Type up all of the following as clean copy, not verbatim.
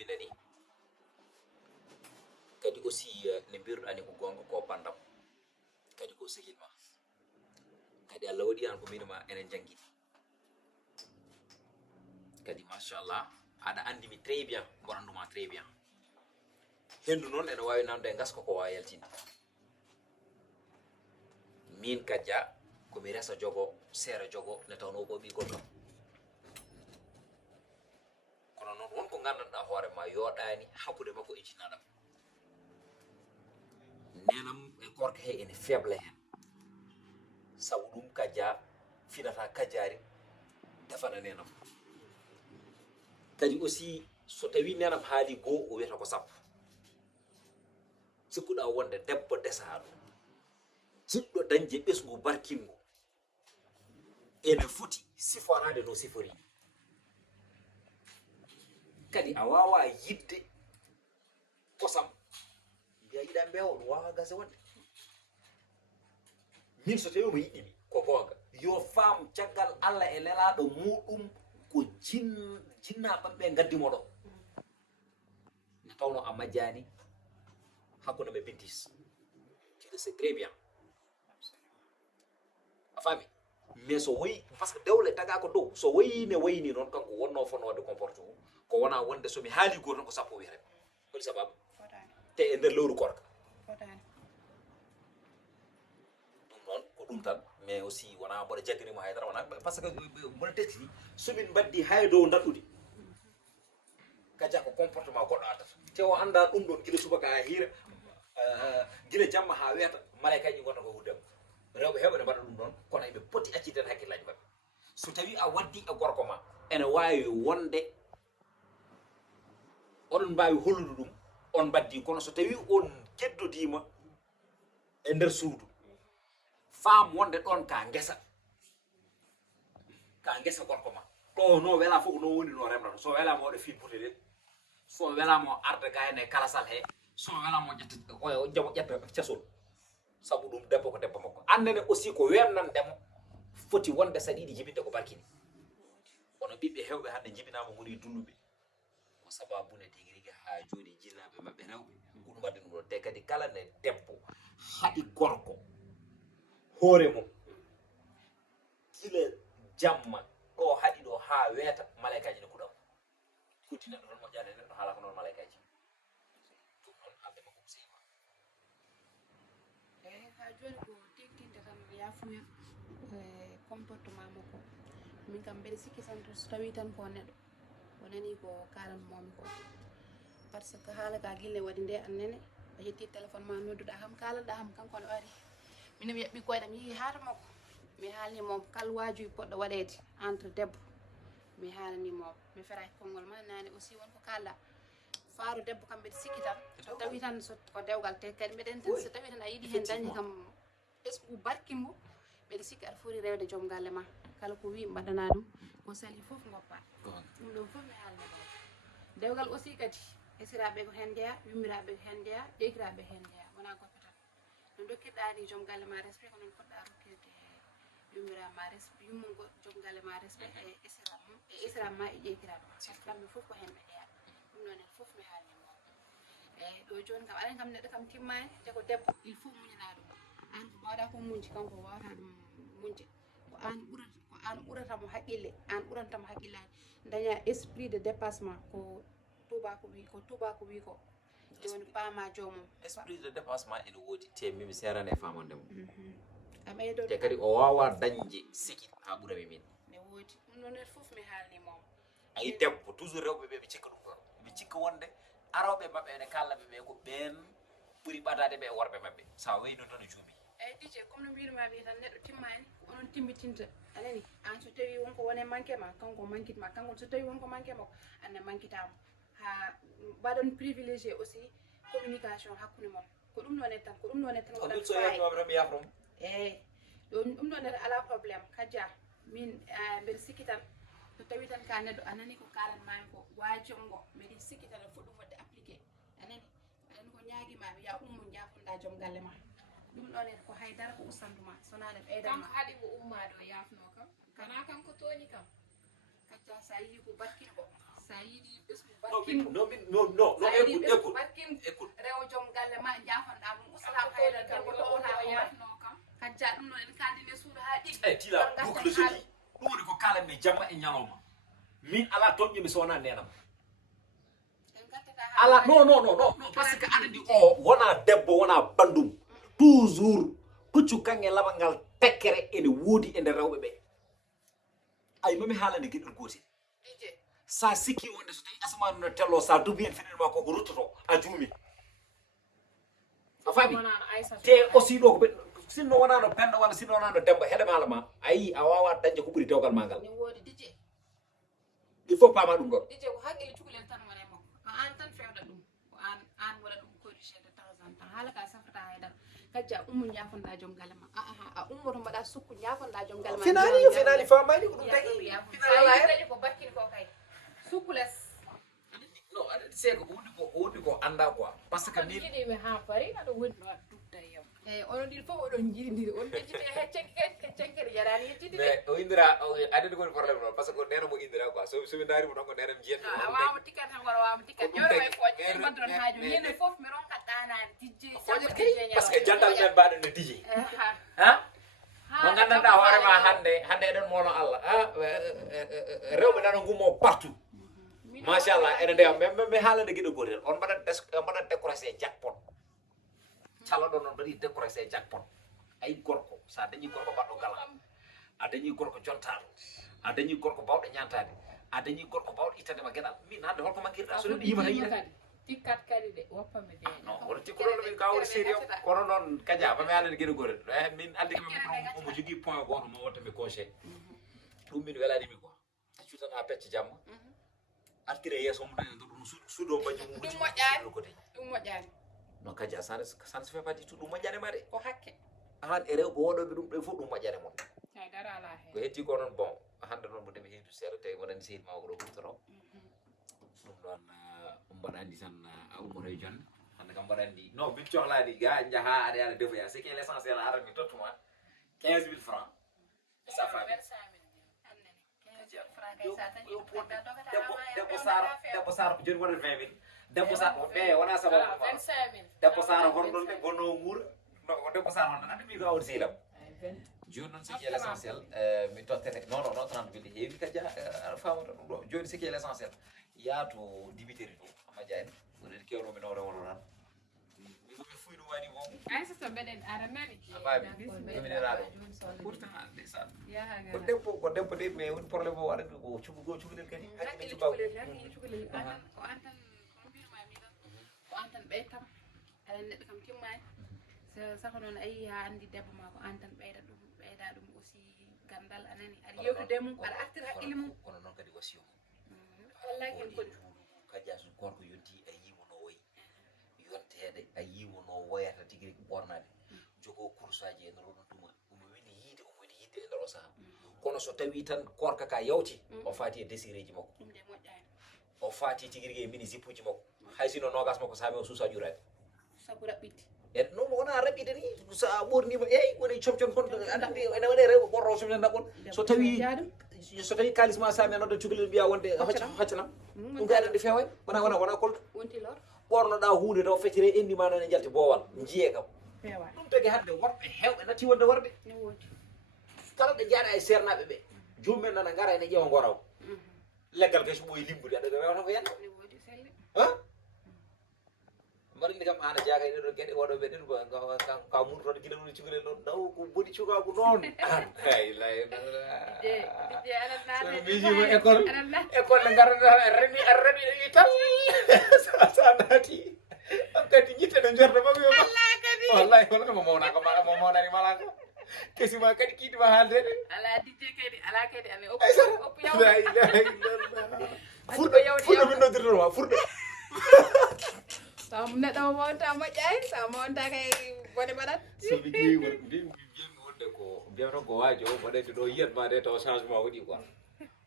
jibina ni kadi aussi ne mbirɗani ko gonga ko bandam kadi ko sigilma kadi Allah waɗi an ko minima enen jangguiɗi kadi machallah aɗa andimi très bien mbo anduma très bien hendu noon ene wawi namde e gaska ko wawi yaltinde min Kadia komi resa jogo seera jogo ne tawno ko ɓi goɗɗo kono noon wonko gandanɗa hoore ma yoɗani hakkude makko e jinnaɗam nenam e gorko he ene faible hen sabu ɗum Kadia finata Kadiari defana nenam kadi aussi so tawi nenam haali goo o wiyata ko sappo sikkuɗa wonde debbo desaɗo jiɗɗo dañde ɓesgu barkingu ene foti siforade no sifori kadi a wawa yidde kosam mbiya yiɗa mbewa ɗum wawa gase wonde min so tawi mo yiɗɗimi ko gonga yo faam caggal Allah e lelaɗo muɗum ko jinnaɓe ɓe gaddimo ɗo ne tawno a majjani hakkude ɓe bintis tu le sais très bien a faami mais so wayi par ce que dewle taga ko dow so wayine wayni noon kanko wonno fonode comporte ko wona wonde somi haali goto tan ko sappo wiyata holi sababu te e nder lewru korka ɗum noon ko ɗum tan mais aussi wona mboɗo jagganimo haydara wona par ce que mboɗo teski somin baddi hay dow daɗɗude Kadia ko comportement goɗɗo addata te o anda ɗum ɗon guila subaka ha hiira guila jamma ha wiyata malaikaji gonta ko huddema rewɓe heɓe ne mbaɗa ɗum ɗon kono eɓe poti acciden hakkillaji maɓɓe so tawi a waddi e gorko ma ene wawi wonde oɗon mbawi hollude ɗum on baddi kono so tawi on keddodima e nder suudu faam wonde ɗon ka ngesa gorko ma ɗo no wela fof no woni no remrata so welama waɗa filbude de so welama arde gayne kalasal he so welama ƴetta casol sabu ɗum debbo ko debbo makko andene aussi ko wemnandemo foti wonde sa ɗiɗi jibinde ko barkini kono ɓiɓɓe hewɓe hande jibinama goni dunduɓe ko sababune tigi rigui ha joni jinnaɓe mabɓe rewɓe ko ɗum wadde ɗum ɗon te kadi kala ne debbo haɗi gorko hoore mum gila jamma ɗo haɗi ɗo ha weeta malaikaji ne kuɗam kuti neɗɗo tan moƴƴani neɗɗo haala ko noon malaikaji ɗum noon haalde makko ko seyma ha joni ko tektinde tan yafuya comportement makko min kam mbeɗa sikki tan so tawi tan ko neɗɗo o nani ko kalanmomi ko par ce que haala ka guille waɗi nde annene a yetti téléphone ma nodduɗa kam kalanɗa kam kanko ne ari minen mi yaɓɓi koyɗam yeehi haata makko mi haalnimomo kal wajuji poɗɗo waɗede entre debbo mi haalanimomo mi feraki konngol ma nane aussi wonko kalɗa faaru debbo kam mbeɗa sikki tan so tawi tan ko dewgal te kadi mbeɗen tan so tawi tan a yiiɗi hen dañde kam ɓesgu barkingo mbeɗa sikki aɗa foti rewde joom galle ma kala ko wi mbaɗana ɗum ko sali foof goppa ɗum ɗon foof mi haalnimomo dewgal aussi kadi esiraɓe ko hen jeeya yummiraɓe ko hen jeeya ƴeykiraɓe hen jeeya wona goppe tan no dokkirɗani joom galle ma respect ko noon poɗɗa rokkirde yummirama respect yummugo joom galle ma respect e esiram mum e esiram ma e ƴeykiraɓe ma par ce que kamɓe foof ko hen ɓe jeeya ɗum noon en foof mi haalnimo eyyi ɗo joni kam aɗa kam neɗɗo kam timmani te ko debbo il faut muñana ɗum an ko mbawɗa ko muñde kanko wawata ɗum muñde ko an ɓuratamo haqqille an ɓurantamo haqqillani daña esprit de dépassement ko tubako wi ko joni paama jomum esprit de dépassement ene woodi te mimi serane famandemo a ɓeydo te kadi o wawa dañde sikki ha ɓurami min ne woodi ɗum ɗon fof mi haalnimomo ayi debbo toujours rewɓe ɓe cikka ɗum ɗon ɓe cikka wonde arawɓe mabɓe ene kallaɓe ɓe ko ɓen ɓuuri ɓadade ɓe worɓe mabɓe sa wayno tan juumi eyyi dj comme no mbirumami tan neɗɗo timmani onon timmitinta anani an so tawi wonko wone manque ma kanko manquit ma kanko so tawi wonko manque makko anne manquitamo ha mbaɗon privilégié aussi communication hakkude mon ko ɗum ɗon tan waɗat mi yafrom eyyi ɗum ɗon ala probléme Kadia min mbeɗa sikki tan so tawi tan ka neɗɗo anani ko kalanmami ko wajongo mbeɗa sikki tan fo ɗum wadde appliqué anani ko ñaaguimami ya ummo jafonɗa joom galle ma ɗum ɗon ko haydara ko ustantuma sonade ɓeydanma kanko haɗi mo umma ɗo yafno kam kana kanko tooñi kam Kadia sa yi ko barkino ko sa yiɗi ɓesgu non barkin écoute rewo joom galle ma jafonɗa mum usata hayra debbo toɓota o yafno kam kajja ɗum noon en kaldine suudu ha ɗiɗi eyi tila boucle jeudi ɗum woni ko kalanmi jamma e ñalawma min ala toñƴumi so wona nenam en gattata ala non par ce que aɗa andi o wona debbo wona bandum toujours puccu kange laɓal ngal tekkere ene woodi e nder rewɓe ɓe ay mami haalande gueɗel gotel DJ sa sikki wonde so tawi asmanu no tello sa dubi en fiɗinma koko ruttoto a juumi a faami te aussi ɗo ko ɓe sinno wonano penda walla sinno wonano demba heɗema haala ma a yii a wawa dañde ko ɓuuri dewgal ma ngal ne woodi DJ il faut pama ɗum ɗon DJ ko haqqille cukalel tan wone makko ko an tan fewda ɗum ko an waɗa ɗum corrigé de temps en temps haala ka safrata haydara kajja ummu jafonɗa joom galle ma a ummoto mbaɗa sukku jafonɗa joom galle ma finali famani ko ɗum tagi dañi ko bakkini ko kay sukkules non aɗa seeko ko wondi ko anda quoi par ce que min jiɗimi ha pari aɗa wonno aɗa dugda yam eyi onon ɗiɗi fof oɗon jiridiri on ƴejjite heccenkere jaɗani yejjide mais o indira adede koni probléme noon par ce que neno mo indira quoi somi darimo tan ko nenam jiyatmi a wawma tikkat tan kono wawma tikkat ƴewre may fooƴe en badduɗon haaju ñande foof mi ronka ɗanade dijje foƴat kay par ce que jantal men mbaɗen no diji ha mo gandanɗa hoorema hande eɗen moono Allah rewɓe nana gummo partout machallah ene ndeya mi haalande gueɗe gotel on mbaɗat décroché jackpot caloɗon noon mbaɗi décroché jackpot ayi gorko sa dañi gorko mbaɗɗo galan a dañi gorko jontaɗo a dañi gorko bawɗo ñantade a dañi gorko bawɗo ittandema gueɗal min hande holko manquirɗa so ɗum yima yiɗa tikkat kadi de woppami de non wono tikkuɗono min ka woni série o kono noon kadia mami haalande gueɗe gotel min andi kami omo jogui point goto mo wattami conseil ɗum min welanimi quoi accu tan ha pecce jamma artire yesso mum tan ɗum suuɗo bañum mum ɗum moƴƴani ɗum moƴƴani non kadia ça ne se fait pas du tout ɗum moƴƴanema de ko hakke han e rewɓe woɗoɓe ɗum ɗe fof ɗum moƴƴane mon haydara ala hen ko heddi ko noon bon hande noon mo deɓe heydu seeɗa tawi wonani seydi mawko ɗo huftoro ɗum noon mbaɗa andi tan a ummoto e jonde hande kam mbaɗa andi non min cohlani ga jaaha aɗa yaala defoya c'est que l' essentiel a arat mi tottuma 15 000 francs e sa faami debbo sara ko joni wonata 20 000 debbo sara ɓe wona sababu 25000 debbo sara horɗon ɓe gonno muura non debbo sara honɗon andi mi ko awdi sehilam joni noon ce qui est l' essentiel mi tottete non 30 mille heewi kadia aɗa famata ɗum ɗo joni ce qui est l' essentiel yaato dibiteri ɗo amadia en wonede kewnomi nawre wono tan mi komi fuy ɗum waɗi moom aysata mbeɗen ara nani faami ɗuminiraɗo pourtant ndeysan ko debbo de mais woni probléme o waɗa ko cukalel kadi hakkille cukalel ko an tan ko mbirmami tan ko an tan ɓeytam aɗa neɗɗo kam timmani sako noon a yii ha andi debbo ma ko an tan ɓeyda ɗum aussi gandal anani aɗa yewtude mum aɗa artira haqqille mum kono noon kadi wasiyo wallaki hen kodi kadia so gorko yonti a yimo no wayi yontede a yimo no woyata tigui rigui ɓornade jogo course aji e nder oɗon tuma omo weli yiide omo weli yidde e nder o saaha kono so tawi tan korka ka yawti o fati e désireji makko ɗum de moƴƴani o fati tigui rigui e mini zippuji makko hay sino nogas makko saami o suusa ƴurade sabu raɓɓitti e non wona raɓɓide ni sa ɓornima eyyi woni comcon kon andi ene waɗe rewɓe ɓorro somne ɗaɓɓon so tawi kalis ma sami a nodda cukalel mbiya wonde haccanam ɗum ga aɗa andi fewani wona kolto wonti lor ɓornoɗa hunde taw feccere indi ma noon e jalti boowal jiye kam fewani ɗum tagi hande worɓe hewɓe natti wonde worɓe ne woodi kala ɗe jaaɗa e sernaɓe ɓe jomumen nana gara ene ƴeewa goraw leggal kay so ɓooyi limbude aɗa rewata ko yanda ne woodi selle mbaɗa kam an a jaaga e ɗeɗo gueɗe waɗoɓe ɗen ka murtoɗo guila ɗum cukalel ɗon daw ko boni cukaku noon somi miijima école nde garata aɗa remi ɗo wi tan sa naati on kadi ñitte ɗo jorta mami wallahi wala mo mawnaka mo mawnani malaka kesima kadi kiiɗima haaldede ala dijje kadi ala kadi ane oppu la ilaha illallah furɗo min noddirtonoma furɗo so neɗɗo mo wonta moƴƴani so monta kay bone mbaɗat somi ƴeewi mbiyami wonde ko mbiyam tan ko waaji o waɗede ɗo yiyatma de taw changement waɗi quoi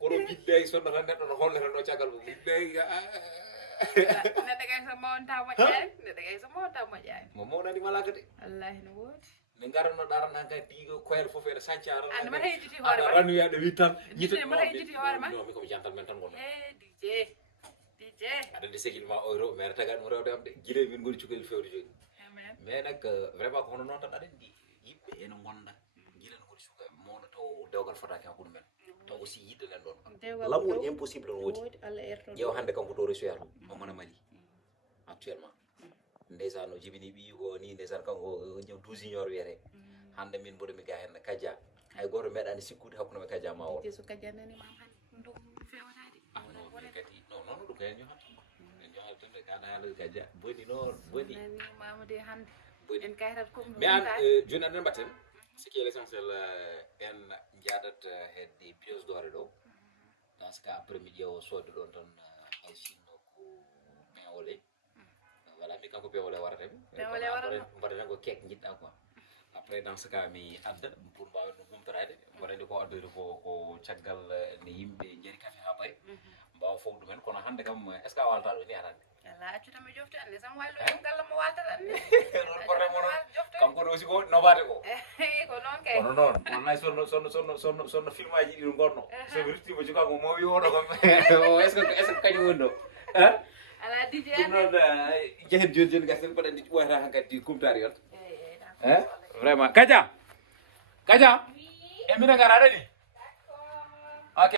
kono billahi sonno tan neɗɗo no hollata ɗo caggal mum billahi neɗɗo kay so monta moƴƴani neɗɗo kay so monta moƴƴani mo mawnani malaka de wallahi no woodi ne garanno ɗaran han kadi koyere fof ene sanci ande mata yejjiti hoore ma ranoya ɗo wi tan Jitene mata yejjiti hoore ma non mi komi jantal men tan gonɗo e dijje je aɗa andi séguillement euro mais aɗa tagaɗ mo rewde am de guila min goni cukalel fewde joni amen mais nak vraiment ko hono noon tan aɗa andi yimɓe ene gonda guila no goni suka mawɗo taw dewgal fotaki hakkude men taw aussi yidde nen ɗon l'amour impossible no woodi Allah erto ƴeew hannde kanko to reçoya ɗum o mona mali actuellement ndeysan o jibini ɓiyi ko ni ndeysan kanko ñom 12 junior wiyete hannde min mboɗo mi ga hen Kadia hay goto meeɗani sikkude hakkude me Kadia ma o jesu kajanani mam han ndum fewatade non mais kadi non non ɗum kayen johat en johat tan kaɗa haalade Kadia boni noon boni nani mamade hande boni en kayrat ko mais an joni aɗen mbatten ce qui est l'essentiel en jaadat hedde pièce d'or ɗo dans ce cas après mi ƴeewo sodde ɗon tan hay sinno ko pain au lait voilà mi kanko pain au lait waratami mbaɗaten ko cake jiɗɗa quoi après dans ce cas mi adda pour mbawen ɗum humtorade mbaɗandi ko addoyde ko caggal nde yimɓe jari café ha payi mbawa fof ɗumen kono hannde kam est ce que a walta ɗo ni arande ala accutami jofte ande sam wallo en galla mo waltata anni ɗon probléme onon kanko ɗo aussi ko nobade ko ko non kay kono noon wallahi sonno film aji ɗi ɗo gonno somi ruttima cukanko mo wi oɗo kam est ce que kañum woni ɗo ala dije ɗum noon jehen joni joni gasen mbaɗandi ɓoyata han kadi kumtari yon vraiment Kadia e minen garaɗa ni